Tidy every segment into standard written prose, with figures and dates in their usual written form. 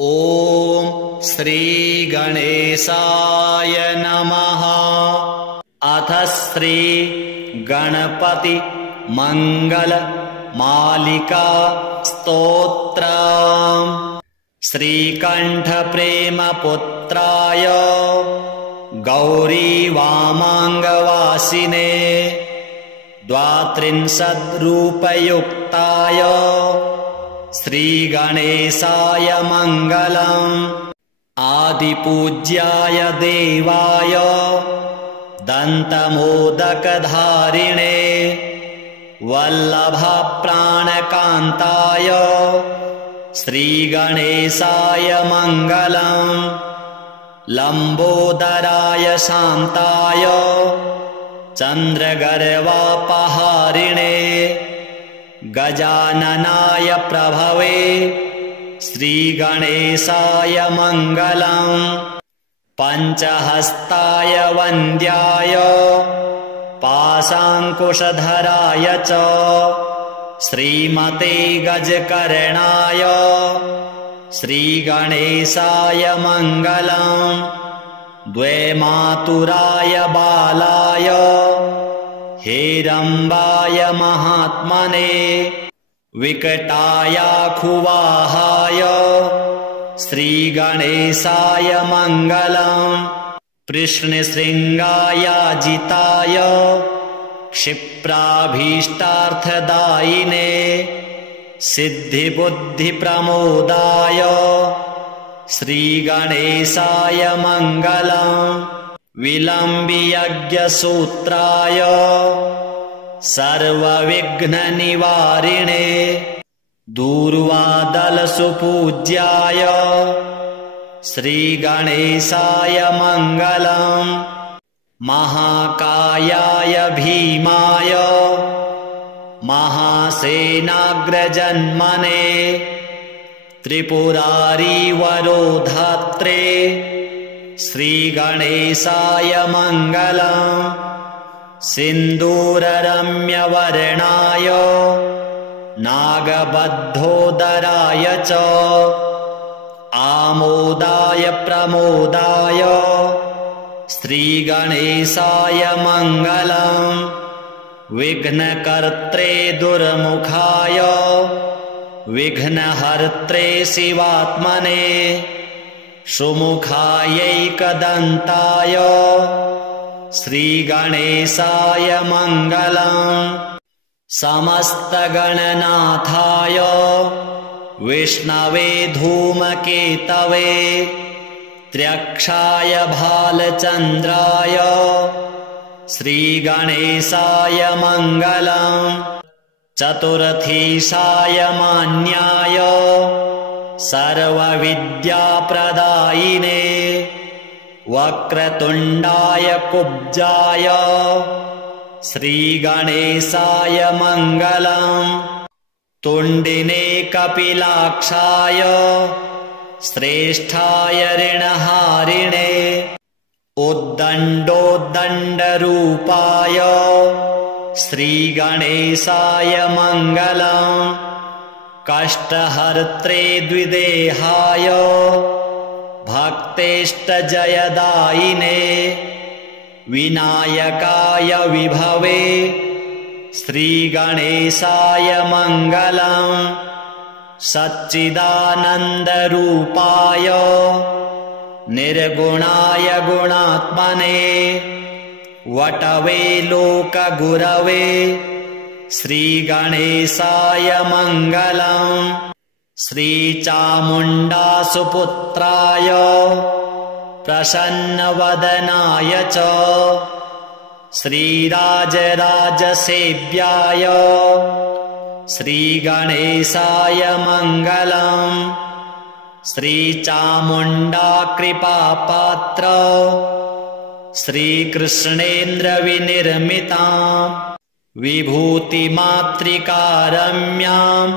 ॐ श्रीगणेशाय नमः। अथ श्रीगणपति मंगल मालिका स्तोत्रम्। श्रीकण्ठ प्रेमपुत्राय गौरी वामाङ्गवासिने 32 रूपयुक्ताय श्रीगणेशाय मङ्गलम्। आदिपूज्याय देवाय दन्तमोदकधारिणे वल्लभप्राणकान्ताय श्रीगणेशाय मङ्गलम्। लम्बोदराय शान्ताय चन्द्रगर्वापहारिणे गजाननाय प्रभवे श्रीगणेशाय मङ्गलम्। पञ्चहस्ताय वन्द्याय पाशाङ्कुशधराय च श्रीमते गजकर्णाय श्रीगणेशाय मङ्गलम्। द्वैमातुराय बालाय हेरम्बाय महात्मने विकटायाखुवाहाय श्रीगणेशाय मङ्गलम्। कृष्णशृङ्गायाजिताय क्षिप्राभीष्टार्थदायिने सिद्धिबुद्धिप्रमोदाय श्रीगणेशाय मङ्गलम्। विलम्बियज्ञसूत्राय सर्वविघ्ननिवारिणे दूर्वादलसुपूज्याय श्रीगणेशाय मङ्गलम्। महाकायाय भीमाय महासेनाग्रजन्मने त्रिपुरारिवरोधात्रे श्रीगणेशाय मङ्गलम्। सिन्दूररम्यवर्णाय नागबद्धोदराय च आमोदाय प्रमोदाय श्रीगणेशाय मङ्गलम्। विघ्नकर्त्रे दुर्मुखाय विघ्नहर्त्रे शिवात्मने सुमुखायैकदन्ताय श्रीगणेशाय मङ्गलम्। समस्तगणनाथाय विष्णवे धूमकेतवे त्र्यक्षाय भालचन्द्राय श्रीगणेशाय मङ्गलम्। चतुरथीशाय मान्याय सर्वविद्याप्रदायिने वक्रतुण्डाय कुब्जाय श्रीगणेशाय मङ्गलम्। तुण्डिने कपिलाक्षाय श्रेष्ठाय ऋणहारिणे उद्दण्डोद्दण्डरूपाय श्रीगणेशाय मङ्गलम्। कष्टहर्त्रे द्विदेहाय भक्तेष्टजयदायिने विनायकाय विभवे श्रीगणेशाय मङ्गलम्। सच्चिदानन्दरूपाय निर्गुणाय गुणात्मने वटवे लोकगुरवे श्रीगणेशाय मङ्गलम्। श्रीचामुण्डासुपुत्राय प्रसन्नवदनाय च श्रीराजराजसेव्याय श्रीगणेशाय मङ्गलम्। श्रीचामुण्डाकृपापात्र श्रीकृष्णेन्द्रविनिर्मिताम् विभूतिमातृकारम्याम्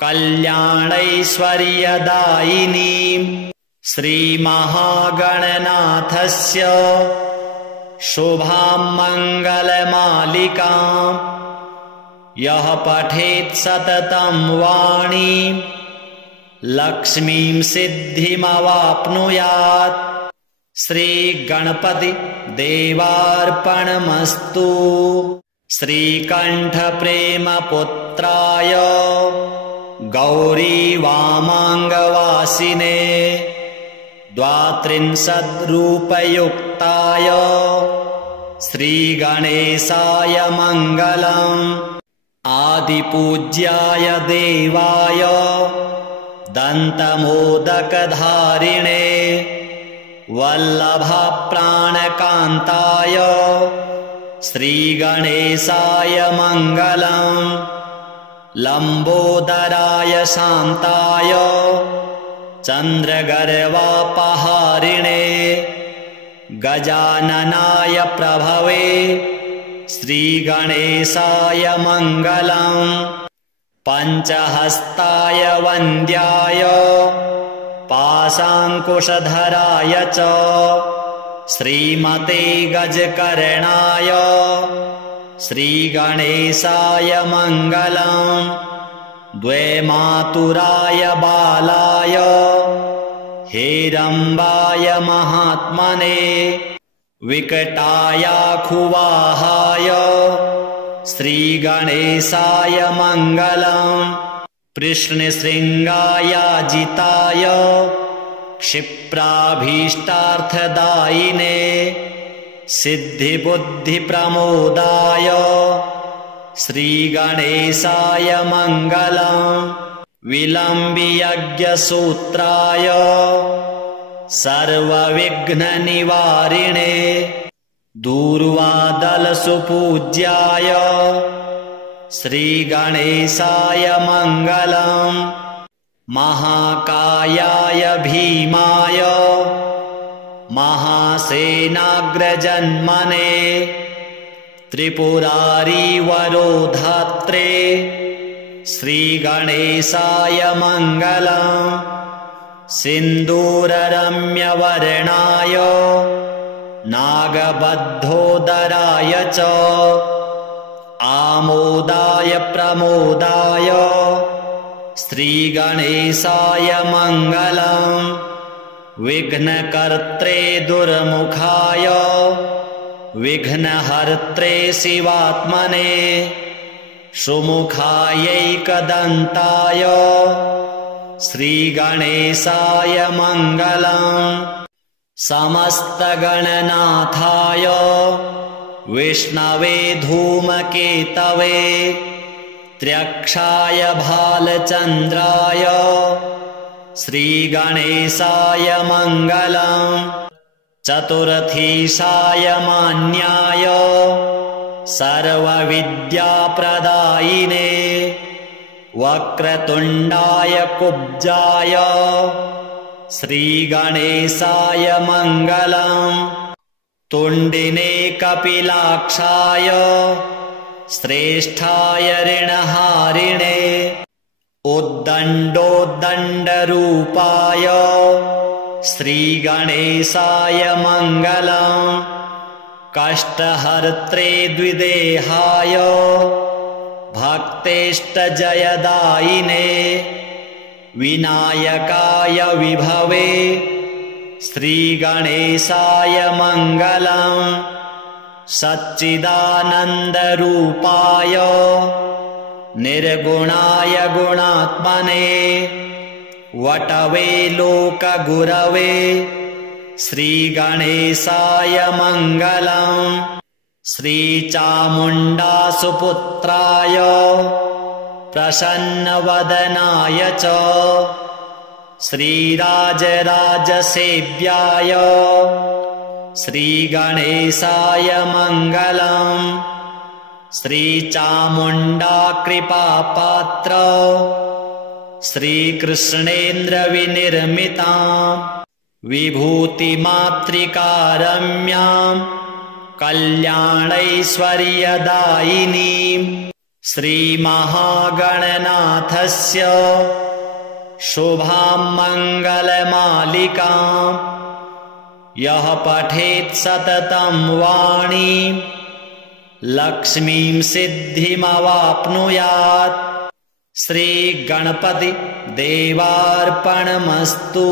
कल्याणैश्वर्यदायिनीम् श्रीमहागणनाथस्य शुभां मङ्गलमालिकाम् यः पठेत् सततं वाणीं लक्ष्मीं सिद्धिमवाप्नुयात्। श्रीगणपति देवार्पणमस्तु। श्रीकण्ठप्रेमपुत्राय गौरीवामाङ्गवासिने 32रूपयुक्ताय श्रीगणेशाय मङ्गलम्। आदिपूज्याय देवाय दन्तमोदकधारिणे वल्लभप्राणकान्ताय श्रीगणेशाय मङ्गलम्। लम्बोदराय शान्ताय चन्द्रगर्वापहारिणे गजाननाय प्रभवे श्रीगणेशाय मङ्गलम्। पञ्चहस्ताय वन्द्याय पाशाङ्कुशधराय च श्रीमते गजकर्णाय श्रीगणेशाय मङ्गलम्। द्वैमातुराय बालाय हेरम्बाय महात्मने विकटायाखुवाहाय श्रीगणेशाय मङ्गलम्। कृष्णशृङ्गायाजिताय क्षिप्राभीष्टार्थदायिने सिद्धिबुद्धिप्रमोदाय श्रीगणेशाय मङ्गलम्। विलम्बियज्ञसूत्राय सर्वविघ्ननिवारिणे दूर्वादलसुपूज्याय श्रीगणेशाय मङ्गलम्। महाकायाय भीमाय महासेनाग्रजन्मने त्रिपुरारिवरोधात्रे श्रीगणेशाय मङ्गलम्। सिन्दूररम्यवर्णाय नागबद्धोदराय च आमोदाय प्रमोदाय श्रीगणेशाय मङ्गलम्। विघ्नकर्त्रे दुर्मुखाय विघ्नहर्त्रे शिवात्मने सुमुखायैकदन्ताय श्रीगणेशाय मङ्गलम्। समस्तगणनाथाय विष्णवे धूमकेतवे त्र्यक्षाय भालचन्द्राय श्रीगणेशाय मङ्गलम्। चतुरथीशाय मान्याय सर्वविद्याप्रदायिने वक्रतुण्डाय कुब्जाय श्रीगणेशाय मङ्गलम्। तुण्डिने कपिलाक्षाय श्रेष्ठाय ऋणहारिणे उद्दण्डोद्दण्डरूपाय श्रीगणेशाय मङ्गलम्। कष्टहर्त्रे द्विदेहाय भक्तेष्टजयदायिने विनायकाय विभवे श्रीगणेशाय मङ्गलम्। सच्चिदानन्दरूपाय निर्गुणाय गुणात्मने वटवे लोकगुरवे श्रीगणेशाय मङ्गलम्। श्रीचामुण्डासुपुत्राय प्रसन्नवदनाय च श्रीराजराजसेव्याय श्रीगणेशाय मङ्गलम्। श्रीचामुण्डाकृपापात्र श्रीकृष्णेन्द्रविनिर्मिताम् विभूतिमातृकारम्याम् कल्याणैश्वर्यदायिनीम् श्रीमहागणनाथस्य शुभां मङ्गलमालिकाम् यः पठेत् सततं वाणीं लक्ष्मीं सिद्धिमवाप्नुयात्। श्रीगणपति देवार्पणमस्तु।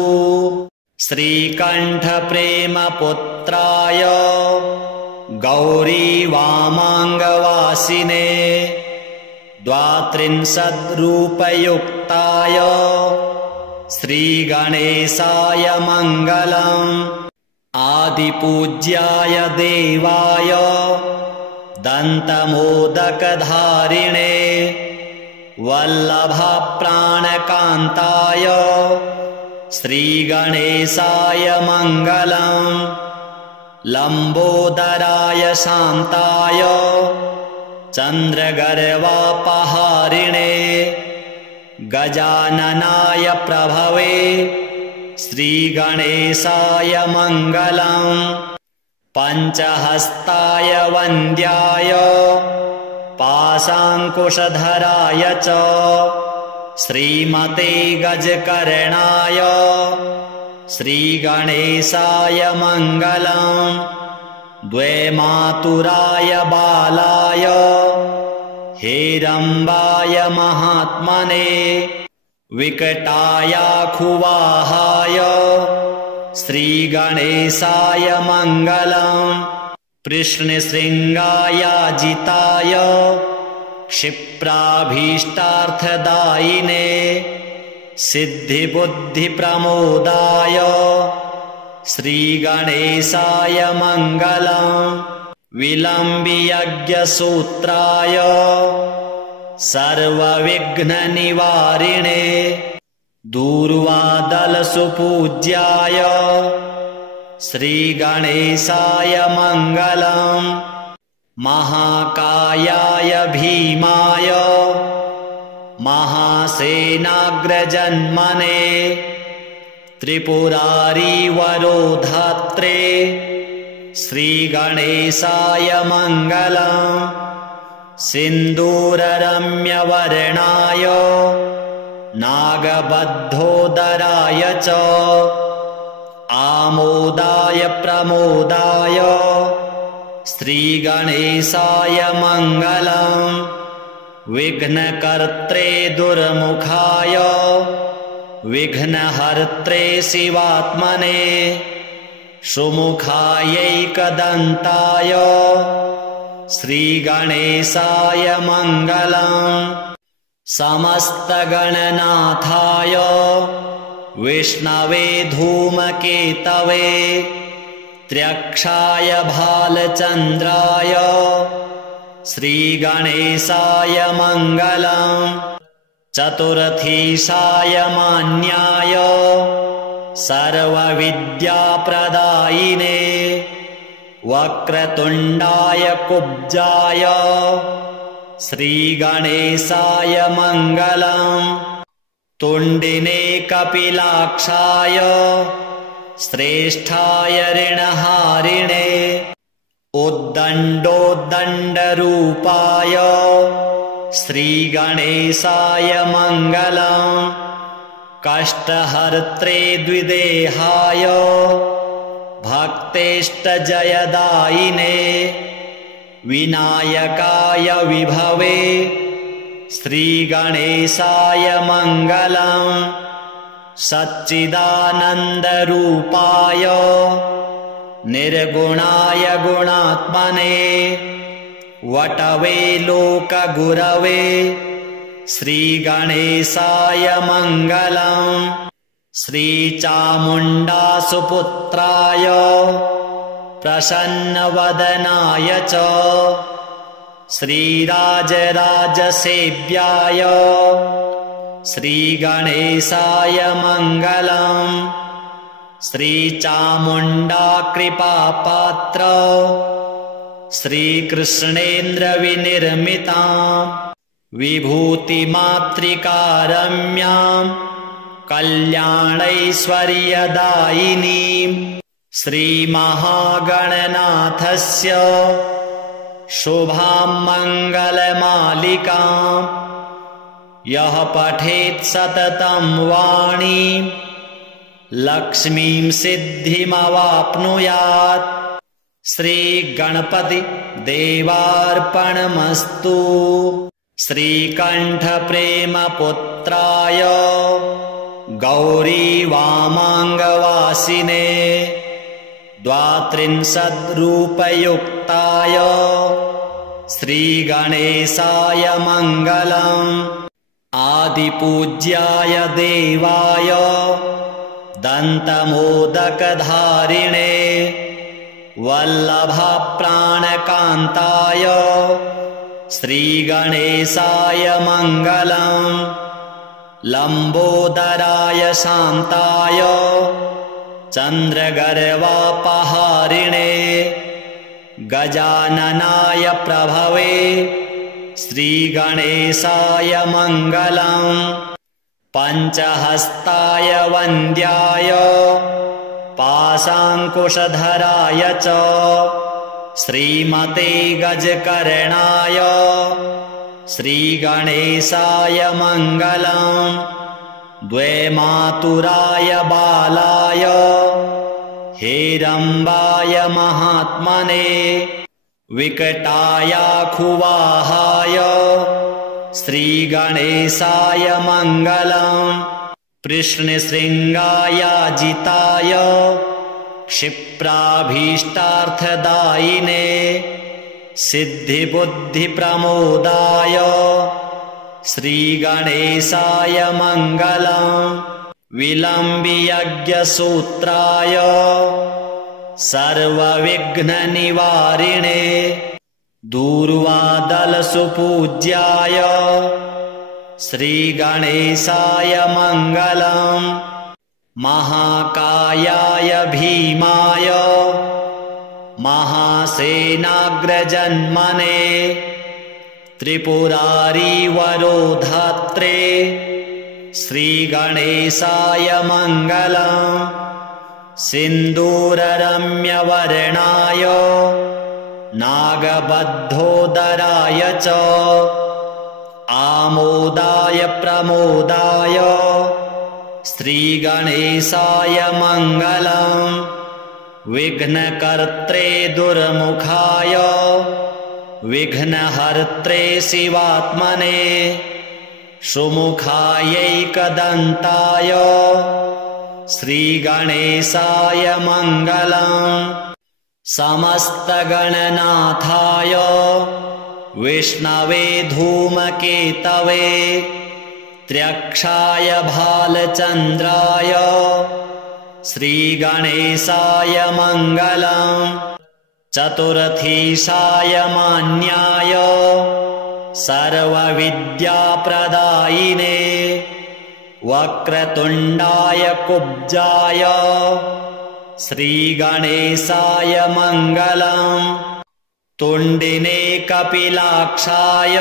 श्रीकण्ठप्रेमपुत्राय गौरीवामाङ्गवासिने 32रूपयुक्ताय श्रीगणेशाय मङ्गलम्। आदिपूज्याय देवाय दन्तमोदकधारिणे वल्लभप्राणकान्ताय श्रीगणेशाय मङ्गलम्। लम्बोदराय शान्ताय चन्द्रगर्वापहारिणे गजाननाय प्रभवे श्रीगणेशाय मङ्गलम्। पञ्चहस्ताय वन्द्याय पाशाङ्कुशधराय च श्रीमते गजकर्णाय श्रीगणेशाय मङ्गलम्। द्वैमातुराय बालाय हेरम्बाय महात्मने विकटायाखुवाहाय श्रीगणेशाय मङ्गलम्। कृष्णशृङ्गायाजिताय क्षिप्राभीष्टार्थदायिने सिद्धिबुद्धिप्रमोदाय श्रीगणेशाय मङ्गलम्। विलम्बियज्ञसूत्राय सर्वविघ्ननिवारिणे दूर्वादलसुपूज्याय श्रीगणेशाय मङ्गलम्। महाकायाय भीमाय महासेनाग्रजन्मने त्रिपुरारिवरोधात्रे श्रीगणेशाय मङ्गलम्। सिन्दूररम्यवर्णाय नागबद्धोदराय च आमोदाय प्रमोदाय श्रीगणेशाय मङ्गलम्। विघ्नकर्त्रे दुर्मुखाय विघ्नहर्त्रे शिवात्मने सुमुखायैकदन्ताय श्रीगणेशाय मङ्गलम्। समस्तगणनाथाय विष्णवे धूमकेतवे त्र्यक्षाय भालचन्द्राय श्रीगणेशाय मङ्गलम्। चतुरथीशाय मान्याय सर्वविद्याप्रदायिने वक्रतुण्डाय कुब्जाय श्रीगणेशाय मङ्गलम्। तुण्डिने कपिलाक्षाय श्रेष्ठाय ऋणहारिणे उद्दण्डोद्दण्डरूपाय श्रीगणेशाय मङ्गलम्। कष्टहर्त्रे द्विदेहाय भक्तेष्टजयदायिने विनायकाय विभवे श्रीगणेशाय मङ्गलम्। सच्चिदानन्दरूपाय निर्गुणाय गुणात्मने वटवे लोकगुरवे श्रीगणेशाय मङ्गलम्। श्रीचामुण्डासुपुत्राय प्रसन्नवदनाय च श्रीराजराजसेव्याय श्रीगणेशाय मङ्गलम्। श्रीचामुण्डाकृपापात्र श्रीकृष्णेन्द्रविनिर्मिताम् विभूतिमातृकारम्याम् कल्याणैश्वर्यदायिनीम् श्रीमहागणनाथस्य शुभां मङ्गलमालिकाम् यः पठेत् सततं वाणीं लक्ष्मीं सिद्धिमवाप्नुयात्। श्रीगणपति देवार्पणमस्तु। श्रीकण्ठप्रेमपुत्राय गौरीवामाङ्गवासिने 32रूपयुक्ताय श्रीगणेशाय मङ्गलम्। आदिपूज्याय देवाय दन्तमोदकधारिणे वल्लभप्राणकान्ताय श्रीगणेशाय मङ्गलम्। लम्बोदराय शान्ताय चन्द्रगर्वापहारिणे गजाननाय प्रभवे श्रीगणेशाय मङ्गलम्। पञ्चहस्ताय वन्द्याय पाशाङ्कुशधराय च श्रीमते गजकर्णाय श्रीगणेशाय मङ्गलम्। द्वैमातुराय बालाय हेरम्बाय महात्मने विकटायाखुवाहाय श्रीगणेशाय मङ्गलम्। कृष्णशृङ्गायाजिताय क्षिप्राभीष्टार्थदायिने सिद्धिबुद्धिप्रमोदाय श्रीगणेशाय मङ्गलम्। विलम्बियज्ञसूत्राय सर्वविघ्ननिवारिणे दूर्वादलसुपूज्याय श्रीगणेशाय मङ्गलम्। महाकायाय भीमाय महासेनाग्रजन्मने त्रिपुरारीवरोधात्रे श्रीगणेशाय मङ्गलम्। सिन्दूररम्यवर्णाय नागबद्धोदराय च आमोदाय प्रमोदाय श्रीगणेशाय मङ्गलम्। विघ्नकर्त्रे दुर्मुखाय विघ्नहर्त्रे शिवात्मने सुमुखायैकदन्ताय श्रीगणेशाय मङ्गलम्। समस्तगणनाथाय विष्णवे धूमकेतवे त्र्यक्षाय भालचन्द्राय श्रीगणेशाय मङ्गलम्। चतुरथीशाय मान्याय सर्वविद्याप्रदायिने वक्रतुण्डाय कुब्जाय श्रीगणेशाय मङ्गलम्। तुण्डिने कपिलाक्षाय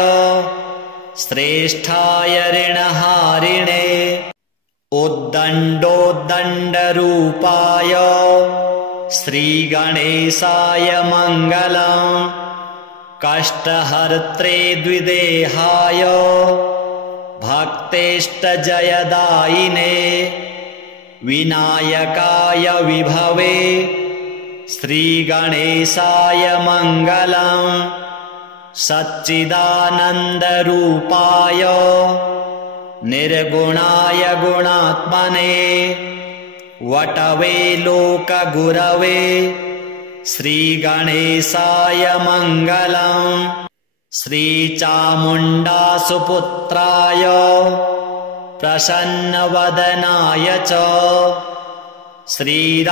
श्रेष्ठाय ऋणहारिणे उद्दण्डोद्दण्डरूपाय श्रीगणेशाय मङ्गलम्। कष्टहर्त्रे द्विदेहाय भक्तेष्टजयदायिने विनायकाय विभवे श्रीगणेशाय मङ्गलम्। सच्चिदानन्दरूपाय निर्गुणाय गुणात्मने वटवे लोकगुरवे श्रीगणेशाय मङ्गलम्। श्रीचामुण्डासुपुत्राय प्रसन्नवदनाय च श्रीराजराजसेव्याय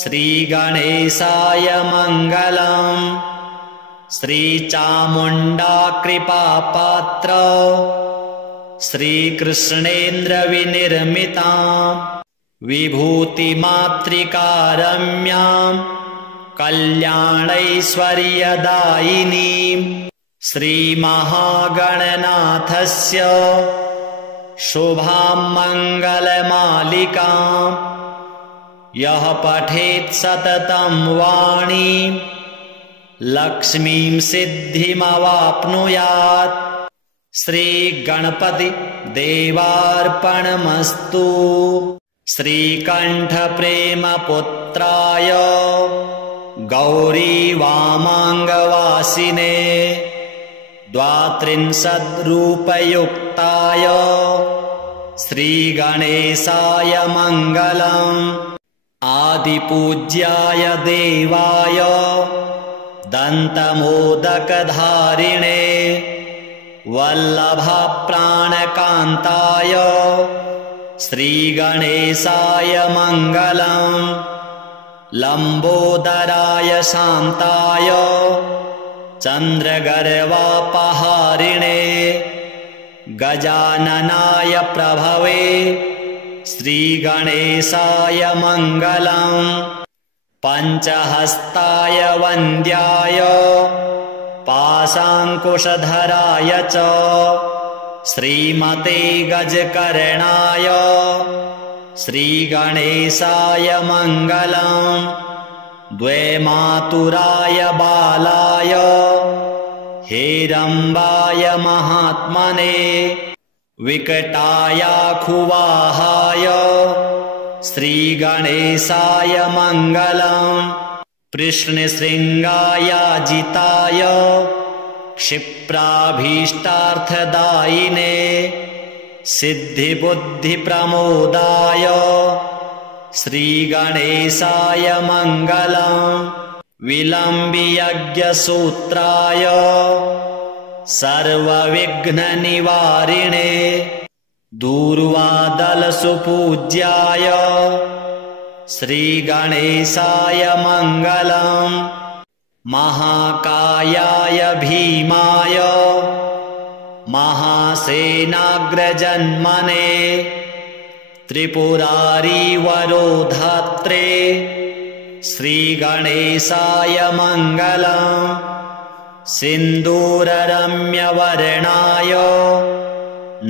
श्रीगणेशाय मङ्गलम्। श्रीचामुण्डाकृपापात्र श्रीकृष्णेन्द्रविनिर्मिता विभूतिमातृकारम्यां कल्याणैश्वर्यदायिनीं श्रीमहागणनाथस्य शुभां मङ्गलमालिकाम् यः पठेत् सततं वाणीं लक्ष्मीं सिद्धिमवाप्नुयात्। श्रीगणपति देवार्पणमस्तु। श्रीकण्ठप्रेमपुत्राय गौरी वामाङ्गवासिने द्वात्रिंशद्रूपयुक्ताय श्रीगणेशाय मङ्गलम्। आदिपूज्याय देवाय दन्तमोदकधारिणे वल्लभप्राणकान्ताय श्रीगणेशाय मङ्गलम्। लम्बोदराय शान्ताय चन्द्रगर्वापहारिणे गजाननाय प्रभवे श्रीगणेशाय मङ्गलम्। पञ्चहस्ताय वन्द्याय पाशाङ्कुशधराय च श्रीमते गजकर्णाय श्रीगणेशाय मङ्गलम्। द्वैमातुराय बालाय हेरम्बाय महात्मने विकटायाखुवाहाय श्रीगणेशाय मङ्गलम्। कृष्णशृङ्गायाजिताय क्षिप्राभीष्टार्थदायिने सिद्धिबुद्धिप्रमोदाय श्रीगणेशाय मङ्गलम्। विलम्बियज्ञसूत्राय सर्वविघ्ननिवारिणे दूर्वादलसुपूज्याय श्रीगणेशाय मङ्गलम्। महाकायाय भीमाय महासेनाग्रजन्मने त्रिपुरारिवरोधात्रे श्रीगणेशाय मङ्गलम्। सिन्दूररम्यवर्णाय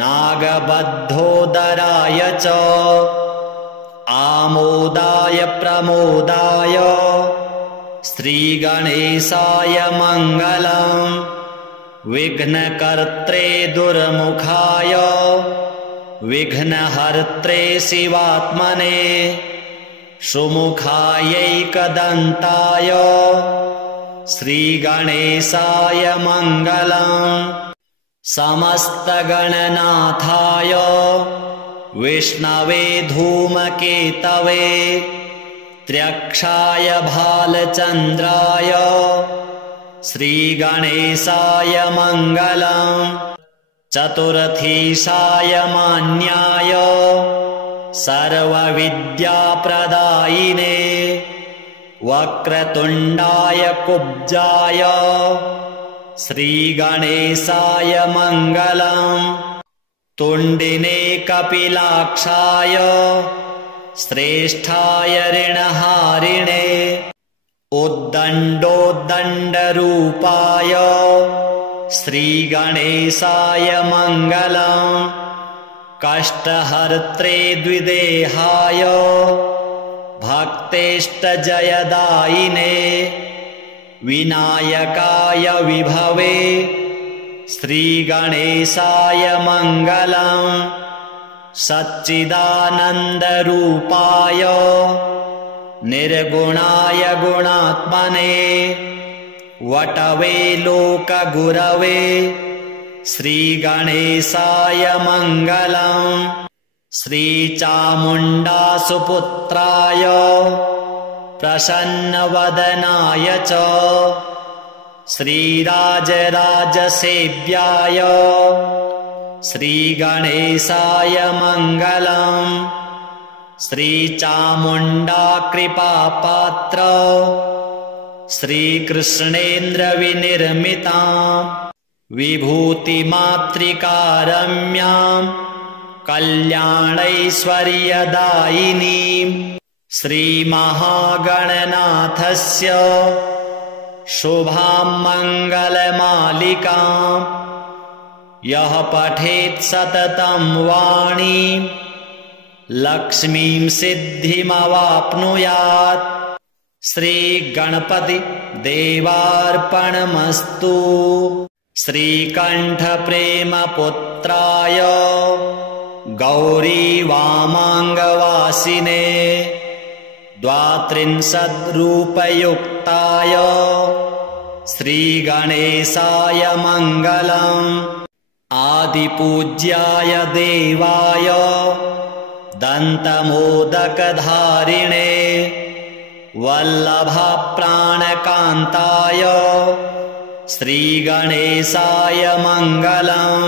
नागबद्धोदराय च आमोदाय प्रमोदाय श्रीगणेशाय मङ्गलम्। विघ्नकर्त्रे दुर्मुखाय विघ्नहर्त्रे शिवात्मने सुमुखायैकदन्ताय श्रीगणेशाय मङ्गलम्। समस्तगणनाथाय विष्णवे धूमकेतवे त्र्यक्षाय भालचन्द्राय श्रीगणेशाय मङ्गलम्। चतुरथीशाय मान्याय सर्वविद्याप्रदायिने वक्रतुण्डाय कुब्जाय श्रीगणेशाय मङ्गलम्। तुण्डिने कपिलाक्षाय श्रेष्ठाय ऋणहारिणे उद्दण्डोद्दण्डरूपाय श्रीगणेशाय मङ्गलम्। कष्टहर्त्रे द्विदेहाय भक्तेष्टजयदायिने विनायकाय विभवे श्रीगणेशाय मङ्गलम्। सच्चिदानन्दरूपाय निर्गुणाय गुणात्मने वटवे लोकगुरवे श्रीगणेशाय मङ्गलम्। श्रीचामुण्डासुपुत्राय प्रसन्नवदनाय च श्रीराजराजसेव्याय श्रीगणेशाय मङ्गलम्। श्रीचामुण्डाकृपापात्र श्रीकृष्णेन्द्रविनिर्मिताम् विभूतिमातृकारम्याम् कल्याणैश्वर्यदायिनीम् श्रीमहागणनाथस्य शुभां मङ्गलमालिकाम् यः पठेत् सततं वाणीं लक्ष्मीं सिद्धिमवाप्नुयात्। श्रीगणपति देवार्पणमस्तु। श्रीकण्ठप्रेमपुत्राय गौरी वामाङ्गवासिने द्वात्रिंशद्रूपयुक्ताय श्रीगणेशाय मङ्गलम्। आदिपूज्याय देवाय दन्तमोदकधारिणे वल्लभप्राणकान्ताय श्रीगणेशाय मङ्गलम्।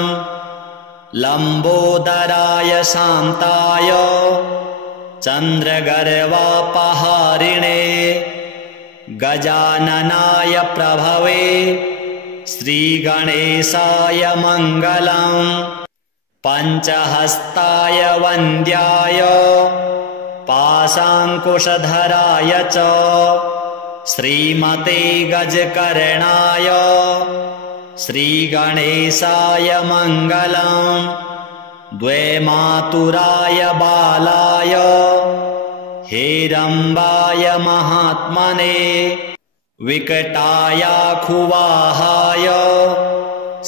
लम्बोदराय शान्ताय चन्द्रगर्वापहारिणे गजाननाय प्रभवे श्रीगणेशाय मङ्गलम्। पञ्चहस्ताय वन्द्याय पाशाङ्कुशधराय च श्रीमते गजकर्णाय श्रीगणेशाय मङ्गलम्। द्वैमातुराय बालाय हेरम्बाय महात्मने विकटायाखुवाहाय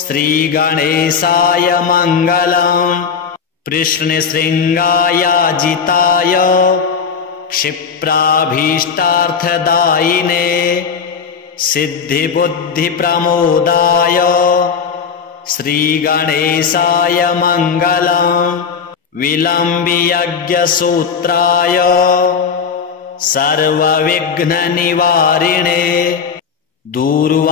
श्रीगणेशाय मङ्गलम्। कृष्णशृङ्गायाजिताय क्षिप्राभीष्टार्थदायिने सिद्धिबुद्धिप्रमोदाय श्रीगणेशाय मङ्गलम्। विलम्बियज्ञसूत्राय सर्वविघ्ननिवारिणे दूर्वादलसुपूज्याय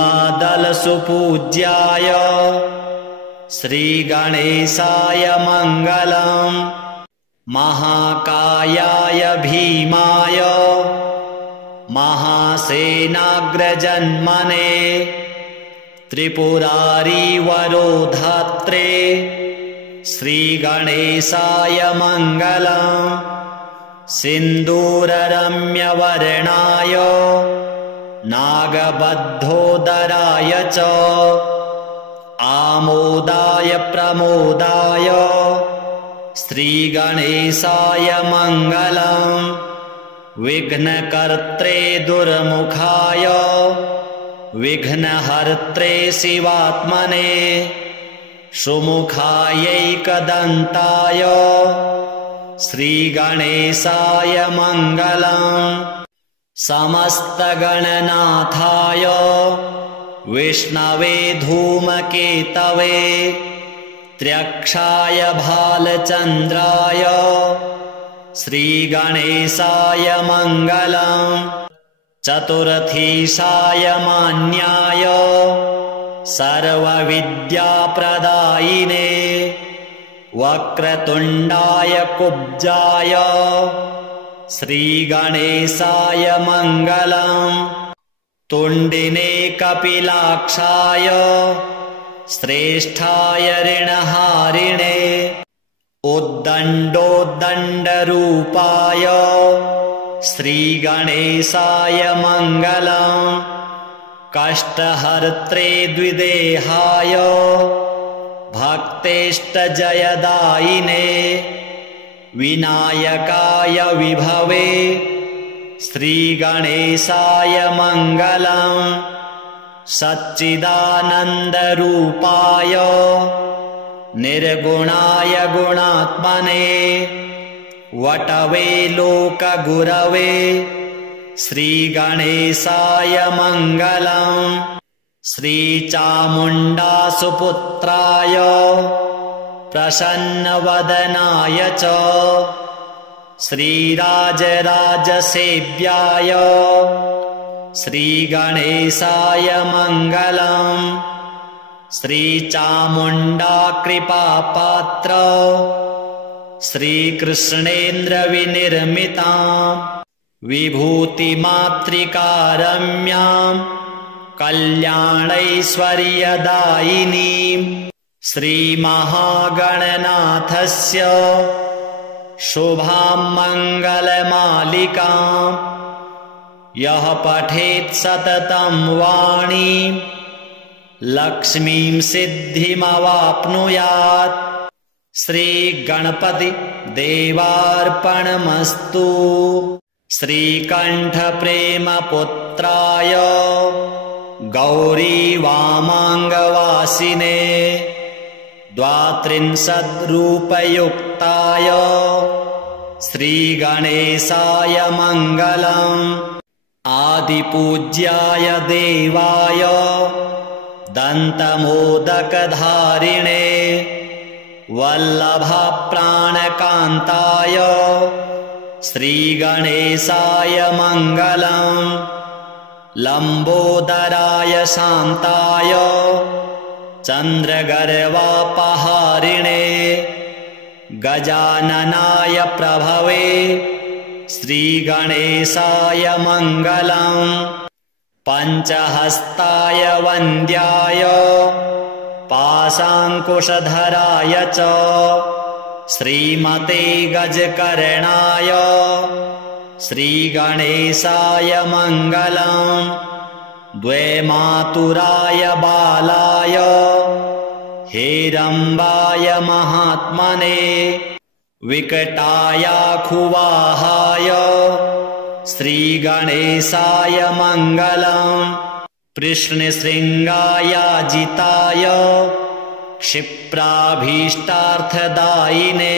श्रीगणेशाय मङ्गलम्। महाकायाय भीमाय महासेनाग्रजन्मने त्रिपुरारिवरोधात्रे श्रीगणेशाय मङ्गलम्। सिन्दूररम्यवर्णाय नागबद्धोदराय च आमोदाय प्रमोदाय श्रीगणेशाय मङ्गलम्। विघ्नकर्त्रे दुर्मुखाय विघ्नहर्त्रे शिवात्मने सुमुखायैकदन्ताय श्रीगणेशाय मङ्गलम्। समस्तगणनाथाय विष्णवे धूमकेतवे त्र्यक्षाय भालचन्द्राय श्रीगणेशाय मङ्गलम्। चतुरथीशाय मान्याय सर्वविद्याप्रदायिने वक्रतुण्डाय कुब्जाय श्रीगणेशाय मङ्गलम्। तुण्डिने कपिलाक्षाय श्रेष्ठाय ऋणहारिणे उद्दण्डोद्दण्डरूपाय श्रीगणेशाय मङ्गलम्। कष्टहर्त्रे द्विदेहाय भक्तेष्टजयदायिने विनायकाय विभवे श्रीगणेशाय मङ्गलम्। सच्चिदानन्दरूपाय निर्गुणाय गुणात्मने वटवे लोकगुरवे श्रीगणेशाय मङ्गलम्। श्रीचामुण्डासुपुत्राय प्रसन्नवदनाय च श्रीराजराजसेव्याय श्रीगणेशाय मङ्गलम्। श्रीचामुण्डाकृपापात्र श्रीकृष्णेन्द्रविनिर्मिताम् विभूतिमातृकारम्याम् कल्याणैश्वर्यदायिनीम् श्रीमहागणनाथस्य शुभां मङ्गलमालिकाम् यः पठेत् सततं वाणीं लक्ष्मीं सिद्धिमवाप्नुयात्। श्रीगणपति देवार्पणमस्तु। श्रीकण्ठप्रेमपुत्राय गौरीवामाङ्गवासिने द्वात्रिंशद्रूपयुक्ताय श्रीगणेशाय मङ्गलम्। आदिपूज्याय देवाय दन्तमोदकधारिणे वल्लभप्राणकान्ताय श्रीगणेशाय मङ्गलम्। लम्बोदराय शान्ताय चन्द्रगर्वापहारिणे गजाननाय प्रभवे श्रीगणेशाय मङ्गलम्। पञ्चहस्ताय वन्द्याय पाशाङ्कुशधराय च श्रीमते गजकर्णाय श्रीगणेशाय मङ्गलम्। द्वैमातुराय बालाय हेरम्बाय महात्मने विकटायाखुवाहाय श्रीगणेशाय मङ्गलम्। कृष्णशृङ्गायाजिताय क्षिप्राभीष्टार्थदायिने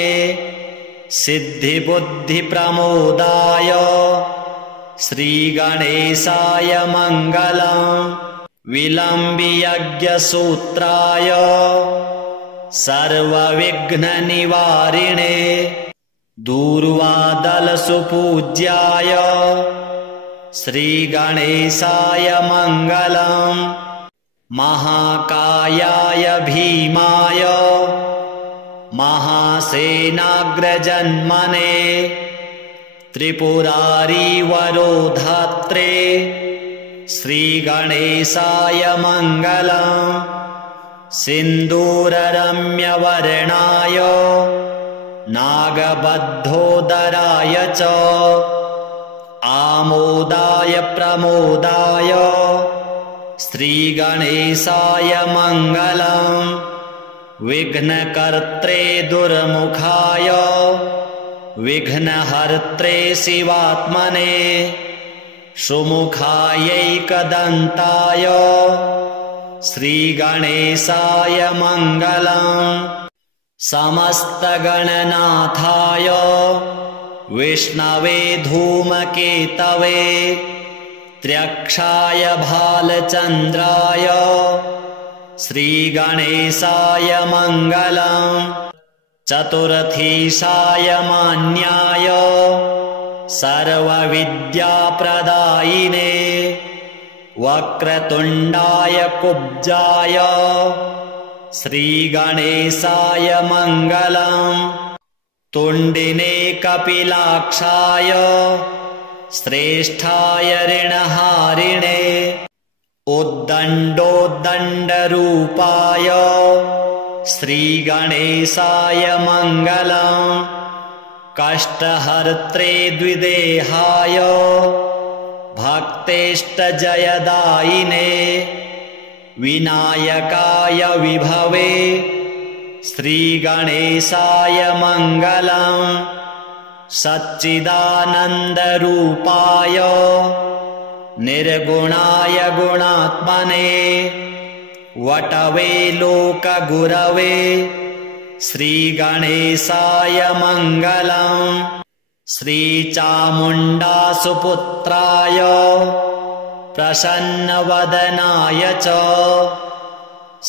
सिद्धिबुद्धिप्रमोदाय श्रीगणेशाय मङ्गलम्। विलम्बियज्ञसूत्राय सर्वविघ्ननिवारिणे दूर्वादलसुपूज्याय श्रीगणेशाय मङ्गलम्। महाकायाय भीमाय महासेनाग्रजन्मने त्रिपुरारिवरोधात्रे श्रीगणेशाय मङ्गलम्। सिन्दूररम्यवर्णाय नागबद्धोदराय च आमोदाय प्रमोदाय श्रीगणेशाय मङ्गलम्। विघ्नकर्त्रे दुर्मुखाय विघ्नहर्त्रे शिवात्मने सुमुखायैकदन्ताय श्रीगणेशाय मङ्गलम्। समस्तगणनाथाय विष्णवे धूमकेतवे त्र्यक्षाय भालचन्द्राय श्रीगणेशाय मङ्गलम्। चतुरथीशाय मान्याय सर्वविद्याप्रदायिने वक्रतुण्डाय कुब्जाय श्रीगणेशाय मङ्गलम्। तुण्डिने कपिलाक्षाय श्रेष्ठाय ऋणहारिणे उद्दण्डोद्दण्डरूपाय श्रीगणेशाय मङ्गलम्। कष्टहर्त्रे द्विदेहाय भक्तेष्टजयदायिने विनायकाय विभवे श्रीगणेशाय मङ्गलम्। सच्चिदानन्दरूपाय निर्गुणाय गुणात्मने वटवे लोकगुरवे श्रीगणेशाय मङ्गलम्। श्रीचामुण्डासुपुत्राय प्रसन्नवदनाय च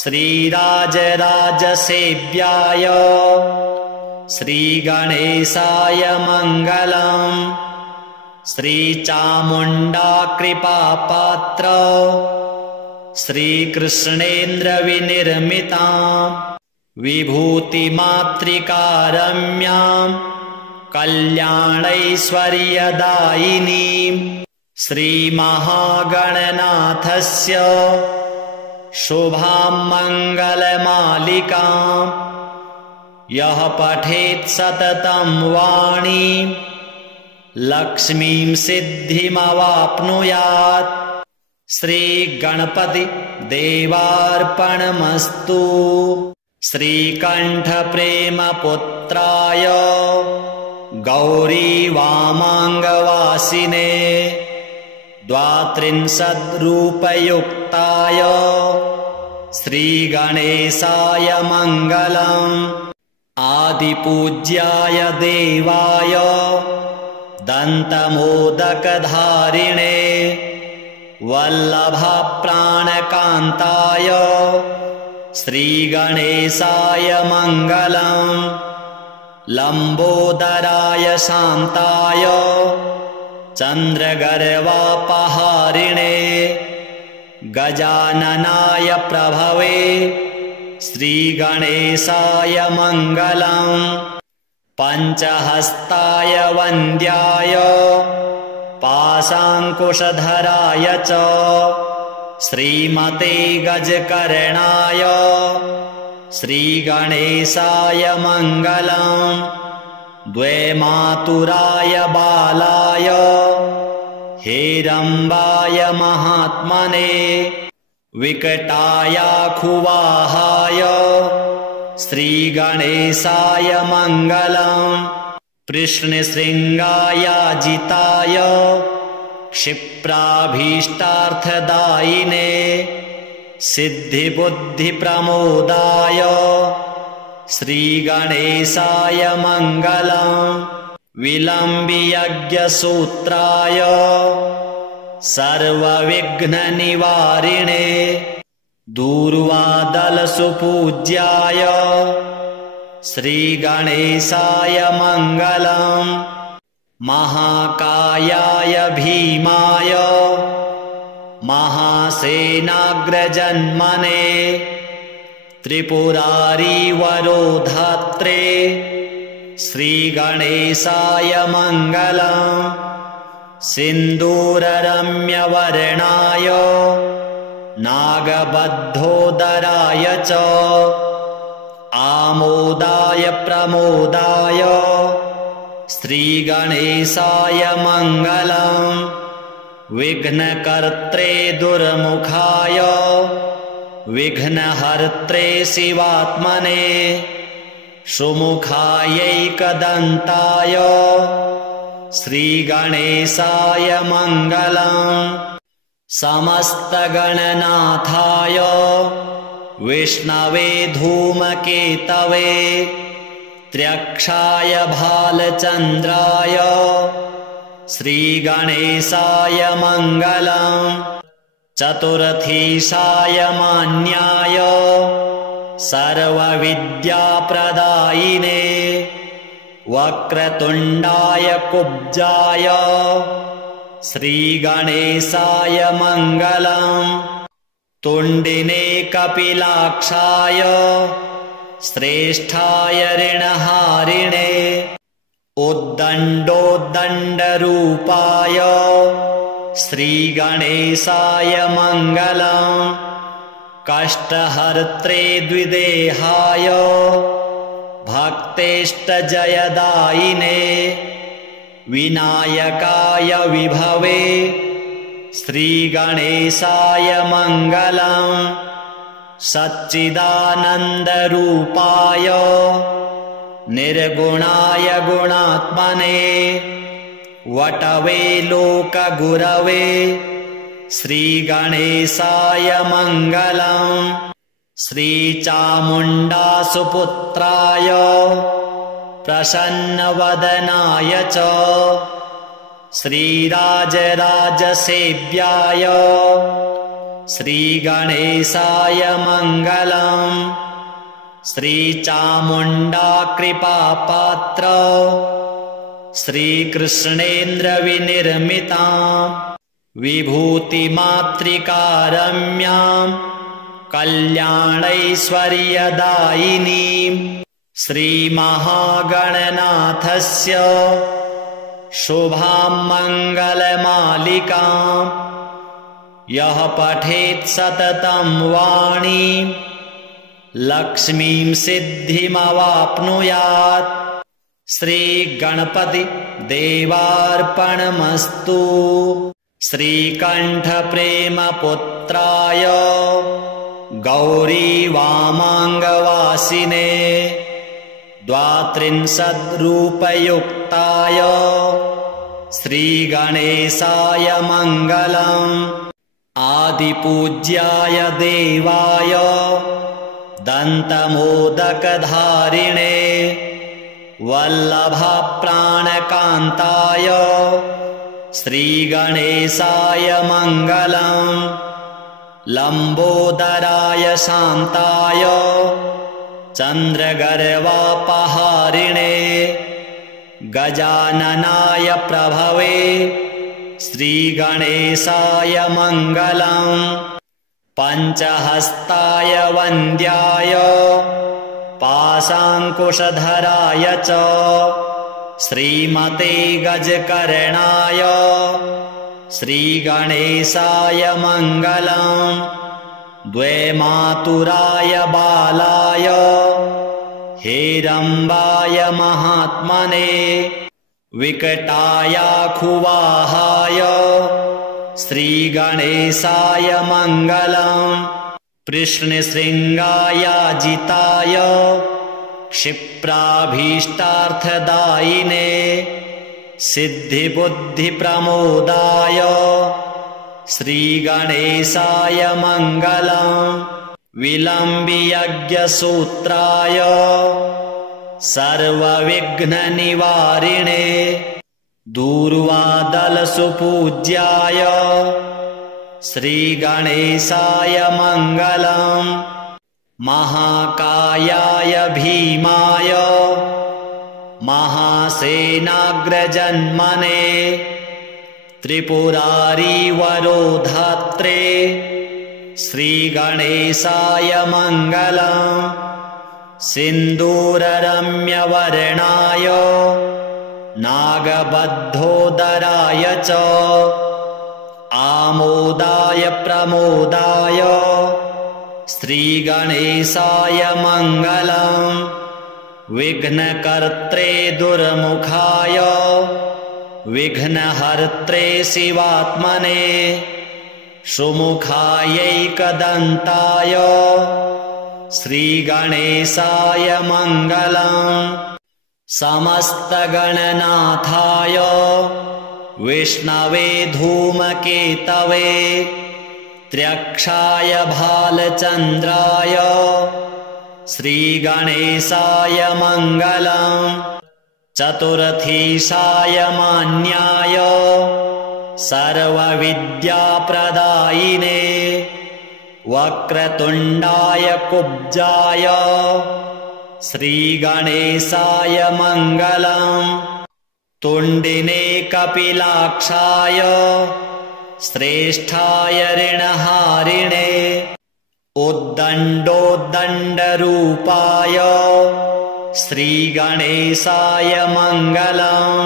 श्रीराजराजसेव्याय श्रीगणेशाय मङ्गलम्। श्रीचामुण्डाकृपापात्र श्रीकृष्णेन्द्रविनिर्मिताम् विभूतिमातृकारम्याम् कल्याणैश्वर्यदायिनीम् श्रीमहागणनाथस्य शुभां मङ्गलमालिकाम् यः पठेत् सततं वाणीं लक्ष्मीं सिद्धिमवाप्नुयात्। श्रीगणपति देवार्पणमस्तु। श्रीकण्ठप्रेमपुत्राय गौरीवामाङ्गवासिने 32रूपयुक्ताय श्रीगणेशाय मङ्गलम्। आदिपूज्याय देवाय दन्तमोदकधारिणे वल्लभप्राणकान्ताय श्रीगणेशाय मङ्गलम्। लम्बोदराय शान्ताय चन्द्रगर्वापहारिणे गजाननाय प्रभवे श्रीगणेशाय मङ्गलम्। पञ्चहस्ताय वन्द्याय पाशाङ्कुशधराय च श्रीमते गजकर्णाय श्रीगणेशाय मङ्गलम्। द्वैमातुराय बालाय हेरम्बाय महात्मने विकटायाखुवाहाय श्रीगणेशाय मङ्गलम्। कृष्णशृङ्गायाजिताय क्षिप्राभीष्टार्थदायिने सिद्धिबुद्धिप्रमोदाय श्रीगणेशाय मङ्गलम्। विलम्बियज्ञसूत्राय सर्वविघ्ननिवारिणे दूर्वादलसुपूज्याय श्रीगणेशाय मङ्गलम्। महाकायाय भीमाय महासेनाग्रजन्मने त्रिपुरारिवरोधात्रे श्रीगणेशाय मङ्गलम्। सिन्दूररम्यवर्णाय नागबद्धोदराय च आमोदाय प्रमोदाय श्रीगणेशाय मङ्गलम्। विघ्नकर्त्रे दुर्मुखाय विघ्नहर्त्रे शिवात्मने सुमुखायैकदन्ताय श्रीगणेशाय मङ्गलम्। समस्तगणनाथाय विष्णवे धूमकेतवे त्र्यक्षाय भालचन्द्राय श्रीगणेशाय मङ्गलम्। चतुरथीशाय मान्याय सर्वविद्याप्रदायिने वक्रतुण्डाय कुब्जाय श्रीगणेशाय मङ्गलम्। तुण्डिने कपिलाक्षाय श्रेष्ठाय ऋणहारिणे उद्दण्डोद्दण्डरूपाय श्रीगणेशाय मङ्गलम्। कष्टहर्त्रे द्विदेहाय भक्तेष्टजयदायिने विनायकाय विभवे श्रीगणेशाय मङ्गलम्। सच्चिदानन्दरूपाय निर्गुणाय गुणात्मने वटवे लोकगुरवे श्रीगणेशाय मङ्गलम्। श्रीचामुण्डासुपुत्राय प्रसन्नवदनाय च श्रीराजराजसेव्याय श्रीगणेशाय मङ्गलम्। श्रीचामुण्डाकृपापात्र श्रीकृष्णेन्द्रविनिर्मिताम् विभूतिमातृकारम्याम् कल्याणैश्वर्यदायिनीम् श्रीमहागणनाथस्य शुभां मङ्गलमालिकाम् यः पठेत् सततं वाणीं लक्ष्मीं सिद्धिमवाप्नुयात्। श्रीगणपति देवार्पणमस्तु। श्रीकण्ठप्रेमपुत्राय गौरीवामाङ्गवासिने 32रूपयुक्ताय श्रीगणेशाय मङ्गलम्। आदिपूज्याय देवाय दन्तमोदकधारिणे वल्लभप्राणकान्ताय श्रीगणेशाय मङ्गलम्। लम्बोदराय शान्ताय चन्द्रगर्वापहारिणे गजाननाय प्रभवे श्रीगणेशाय मङ्गलम्। पञ्चहस्ताय वन्द्याय पाशाङ्कुशधराय च श्रीमते गजकर्णाय श्रीगणेशाय मङ्गलम्। द्वैमातुराय बालाय हेरम्बाय महात्मने विकटायाखुवाहाय श्रीगणेशाय मङ्गलम्। कृष्णशृङ्गायाजिताय क्षिप्राभीष्टार्थदायिने सिद्धिबुद्धिप्रमोदाय श्रीगणेशाय मङ्गलम्। विलम्बियज्ञसूत्राय सर्वविघ्ननिवारिणे दूर्वादलसुपूज्याय श्रीगणेशाय मङ्गलम्। महाकायाय भीमाय महासेनाग्रजन्मने त्रिपुरारिवरोधात्रे श्रीगणेशाय मङ्गलम्। सिन्दूररम्यवर्णाय नागबद्धोदराय च आमोदाय प्रमोदाय श्रीगणेशाय मङ्गलम्। विघ्नकर्त्रे दुर्मुखाय विघ्नहर्त्रे शिवात्मने सुमुखायैकदन्ताय श्रीगणेशाय मङ्गलम्। समस्तगणनाथाय विष्णवे धूमकेतवे त्र्यक्षाय भालचन्द्राय श्रीगणेशाय मङ्गलम्। चतुरथीशाय मान्याय सर्वविद्याप्रदायिने वक्रतुण्डाय कुब्जाय श्रीगणेशाय मङ्गलम्। तुण्डिने कपिलाक्षाय श्रेष्ठाय ऋणहारिणे उद्दण्डोद्दण्डरूपाय श्रीगणेशाय मङ्गलम्।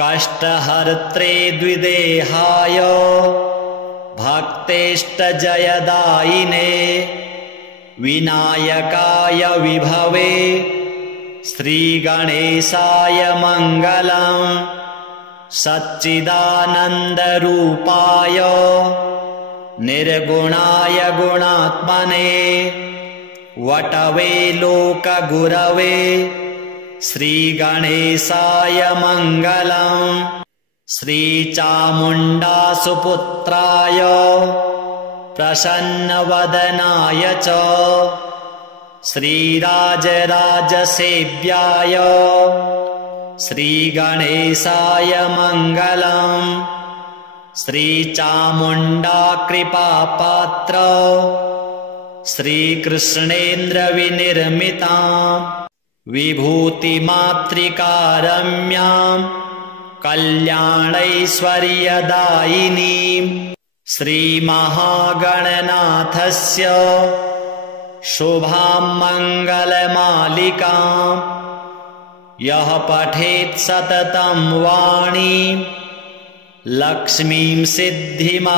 कष्टहर्त्रे द्विदेहाय भक्तेष्टजयदायिने विनायकाय विभवे श्रीगणेशाय मङ्गलम्। सच्चिदानन्दरूपाय निर्गुणाय गुणात्मने वटवे लोकगुरवे श्रीगणेशाय मङ्गलम्। श्रीचामुण्डासुपुत्राय प्रसन्नवदनाय च श्रीराजराजसेव्याय श्रीगणेशाय मङ्गलम्। श्रीचामुण्डाकृपापात्र श्रीकृष्णेन्द्रविनिर्मिताम् विभूतिमातृकारम्याम् कल्याणैश्वर्यदायिनीम् श्रीमहागणनाथस्य शुभां मङ्गलमालिकाम् यः पठेत् सततं वाणीं लक्ष्मीं सिद्धिमवाप्नुयात्।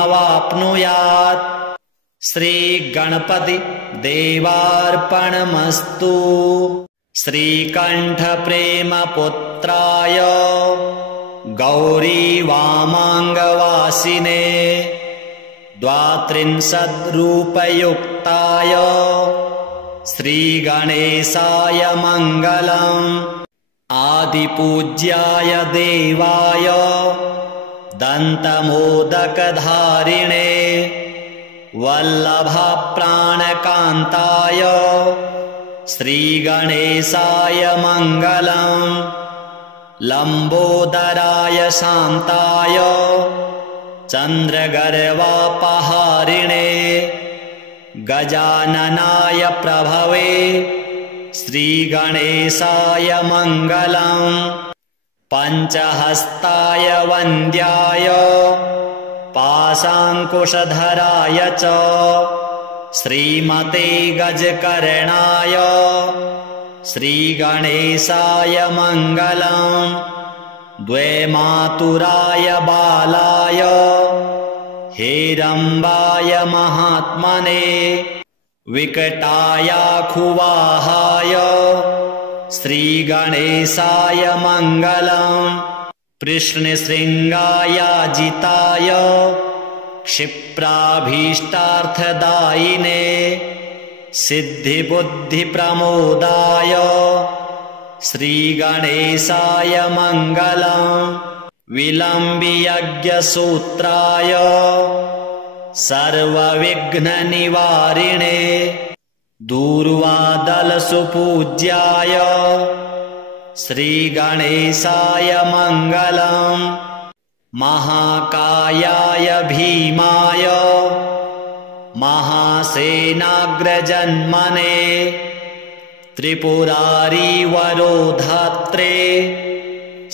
श्रीगणपति देवार्पणमस्तु। श्रीकण्ठप्रेमपुत्राय गौरीवामाङ्गवासिने द्वात्रिंशद्रूपयुक्ताय श्रीगणेशाय मङ्गलम्। आदिपूज्याय देवाय दन्तमोदकधारिणे वल्लभप्राणकान्ताय श्रीगणेशाय मङ्गलम् लम्बोदराय शान्ताय चन्द्रगर्वापहारिणे गजाननाय प्रभवे श्रीगणेशाय मङ्गलम् पञ्चहस्ताय वन्द्याय पाशाङ्कुशधराय च श्रीमते गजकर्णाय श्रीगणेशाय मङ्गलम् द्वैमातुराय बालाय हेरम्बाय महात्मने विकटायाखुवाहाय श्रीगणेशाय मङ्गलम् कृष्णशृङ्गायाजिताय क्षिप्राभीष्टार्थदायिने सिद्धिबुद्धिप्रमोदाय श्रीगणेशाय मङ्गलम् विलम्बियज्ञसूत्राय सर्वविघ्ननिवारिणे दूर्वादलसुपूज्याय श्रीगणेशाय मङ्गलम् महाकायाय भीमाय महासेनाग्रजन्मने त्रिपुरारिवरोधात्रे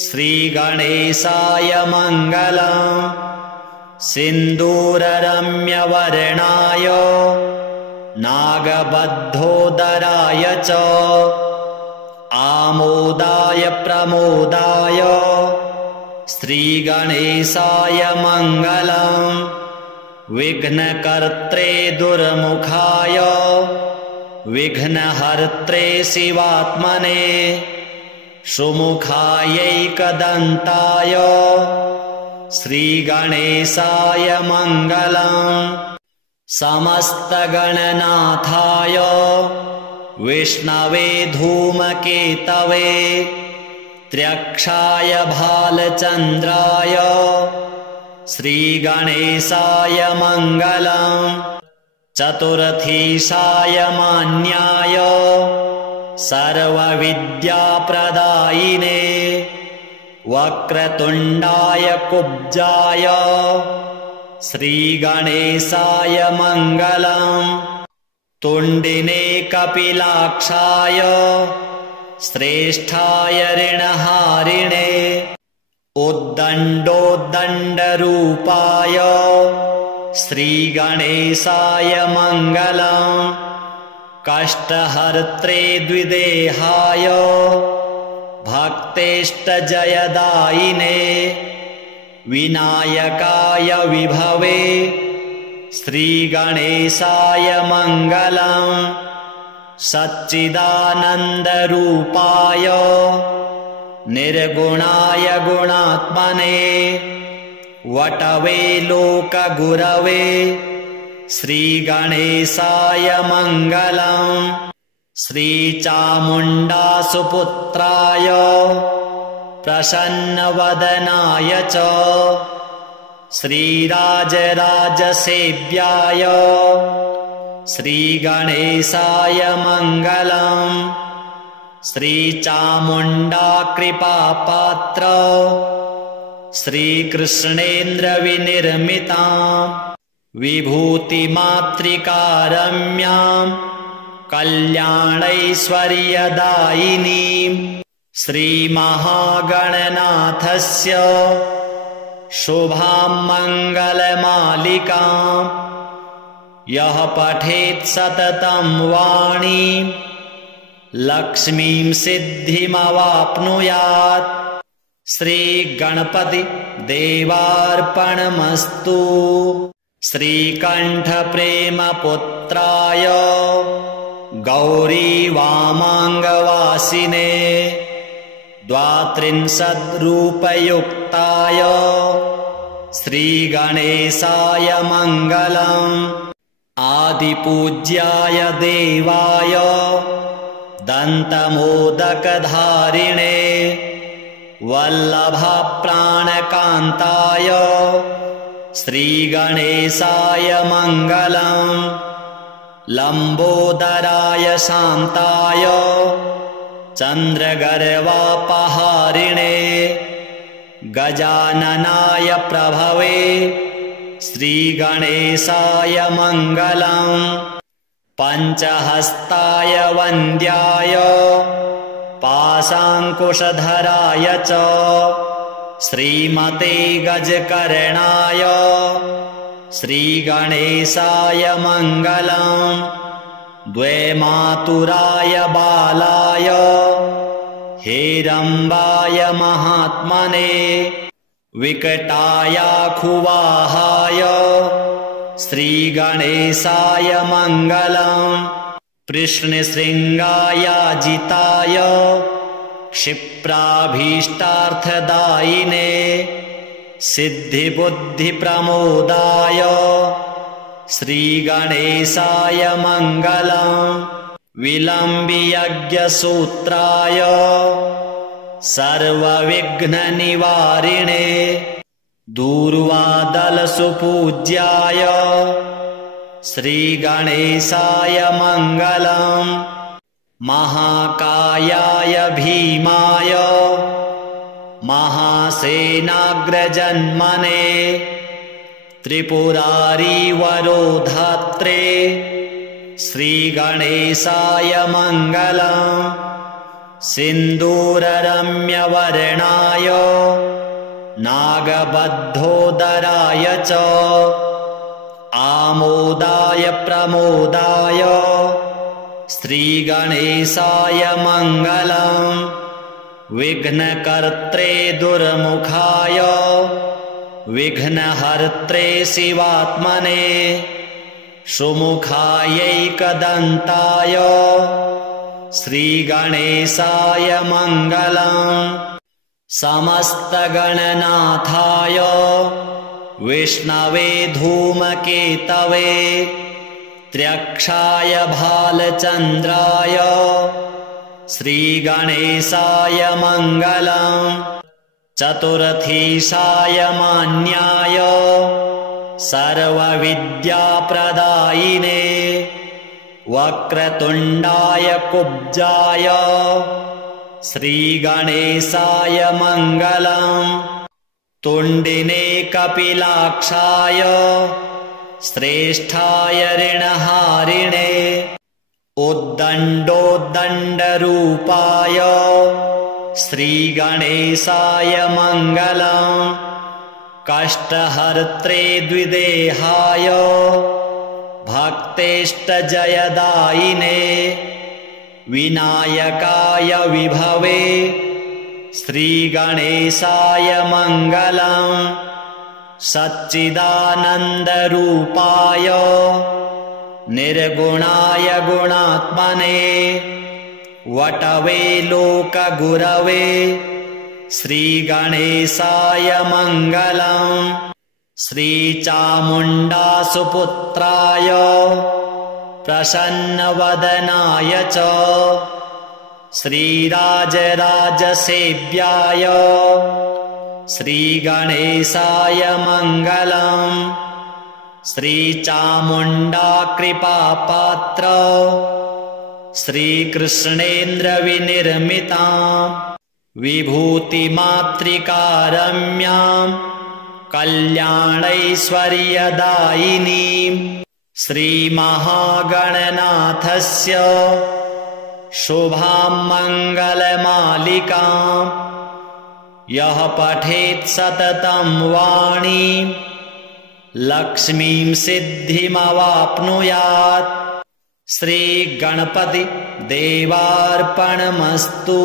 श्रीगणेशाय मङ्गलम् सिन्दूररम्यवर्णाय नागबद्धोदराय च आमोदाय प्रमोदाय श्रीगणेशाय मङ्गलम् विघ्नकर्त्रे दुर्मुखाय विघ्नहर्त्रे शिवात्मने सुमुखायैकदन्ताय श्रीगणेशाय मङ्गलम् समस्तगणनाथाय विष्णवे धूमकेतवे त्र्यक्षाय भालचन्द्राय श्रीगणेशाय मङ्गलम् चतुर्थीशाय मान्याय सर्वविद्याप्रदायिने वक्रतुण्डाय कुब्जाय श्रीगणेशाय मङ्गलम् तुण्डिने कपिलाक्षाय श्रेष्ठाय ऋणहारिणे उद्दण्डोद्दण्डरूपाय श्रीगणेशाय मङ्गलम् कष्टहर्त्रे द्विदेहाय भक्तेष्टजयदायिने विनायकाय विभवे श्रीगणेशाय मङ्गलम् सच्चिदानन्दरूपाय निर्गुणाय गुणात्मने वटवे लोकगुरवे श्रीगणेशाय मङ्गलम् श्रीचामुण्डासुपुत्राय प्रसन्नवदनाय च श्रीराजराजसेव्याय श्रीगणेशाय मङ्गलम् श्रीचामुण्डाकृपापात्र श्रीकृष्णेन्द्रविनिर्मिताम् विभूतिमातृकारम्याम् कल्याणैश्वर्यदायिनीम् श्रीमहागणनाथस्य शुभां मङ्गलमालिकाम् यः पठेत् सततं वाणीं लक्ष्मीं सिद्धिमवाप्नुयात् श्रीगणपति देवार्पणमस्तु। श्रीकण्ठप्रेमपुत्राय गौरीवामाङ्गवासिने द्वात्रिंशद्रूपयुक्ताय श्रीगणेशाय मङ्गलम् आदिपूज्याय देवाय दन्तमोदकधारिणे लम्बोदराय शान्ताय चन्द्रगर्वापहारिणे गजाननाय प्रभवे श्रीगणेशाय मङ्गलम्। पञ्चहस्ताय वन्द्याय पाशाङ्कुशधराय च श्रीमते गजकर्णाय श्रीगणेशाय मङ्गलम्। द्वैमातुराय बालाय हेरम्बाय महात्मने विकटायाखुवाहाय श्रीगणेशाय मङ्गलम्। कृष्णशृङ्गायाजिताय क्षिप्राभीष्टार्थदायिने सिद्धिबुद्धिप्रमोदाय श्रीगणेशाय मङ्गलम्। विलम्बियज्ञसूत्राय सर्वविघ्ननिवारिणे दूर्वादलसुपूज्याय श्रीगणेशाय मङ्गलम्। महाकायाय भीमाय महासेनाग्रजन्मने त्रिपुरारिवरोधात्रे श्रीगणेशाय मङ्गलम्। सिन्दूररम्यवर्णाय नागबद्धोदराय च आमोदाय प्रमोदाय श्रीगणेशाय मङ्गलम्। विघ्नकर्त्रे दुर्मुखाय विघ्नहर्त्रे शिवात्मने सुमुखायैकदन्ताय श्रीगणेशाय मङ्गलम्। समस्तगणनाथाय विष्णवे धूमकेतवे त्र्यक्षाय भालचन्द्राय श्रीगणेशाय मङ्गलम्। चतुर्थीशाय मान्याय सर्वविद्याप्रदायिने वक्रतुण्डाय कुब्जाय श्रीगणेशाय मङ्गलम्। तुण्डिने कपिलाक्षाय श्रेष्ठाय ऋणहारिणे उद्दण्डोद्दण्डरूपाय श्रीगणेशाय मङ्गलम्। कष्टहर्त्रे द्विदेहाय भक्तेष्टजयदायिने विनायकाय विभवे श्रीगणेशाय मङ्गलम्। सच्चिदानन्दरूपाय निर्गुणाय गुणात्मने वटवे लोकगुरवे श्रीगणेशाय मङ्गलम्। श्रीचामुण्डासुपुत्राय प्रसन्नवदनाय च श्रीराजराजसेव्याय श्रीगणेशाय मङ्गलम्। श्रीचामुण्डाकृपापात्र श्रीकृष्णेन्द्रविनिर्मिताम् विभूतिमातृकारम्याम् कल्याणैश्वर्यदायिनीम् श्रीमहागणनाथस्य शुभां मङ्गलमालिकाम् यः पठेत् सततं वाणीं लक्ष्मीं सिद्धिमवाप्नुयात्। श्रीगणपति देवार्पणमस्तु।